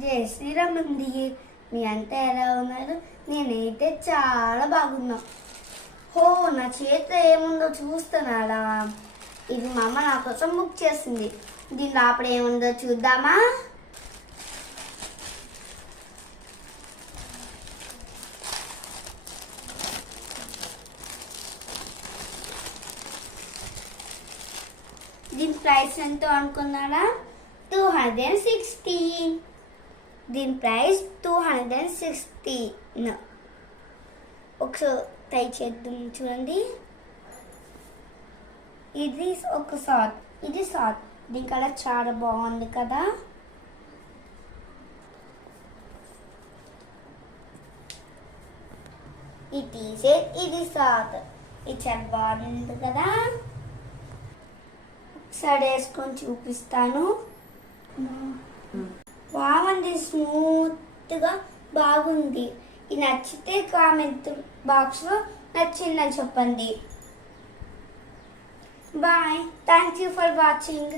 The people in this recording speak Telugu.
జై శ్రీరామ్ అండి. మీ అంతా ఎలా ఉన్నారు? నేనైతే చాలా బాగున్నా. హో, నా చేతిలో ఏముందో చూస్తున్నాడా? ఇది మా అమ్మ నా కోసం బుక్ చేసింది. దీని లోపల ఏముందో చూద్దామా? దీని ప్రైస్ ఎంతో అనుకున్నారా? 216. దీని ప్రైస్ 216. ఒకసారి ట్రై చేద్దాం, చూడండి. ఇది ఒక సాట్, ఇది సాట్. దీని కలర్ చాలా బాగుంది కదా. ఇది తీసే, ఇది సాట్. ఇది చాలా బాగుంది కదా. ఒకసారి వేసుకొని చూపిస్తాను. బాగుంది, స్మూత్గా బాగుంది. ఇది నచ్చితే కామెంట్ బాక్స్లో నచ్చిందని చెప్పండి. Bye, thank you for watching.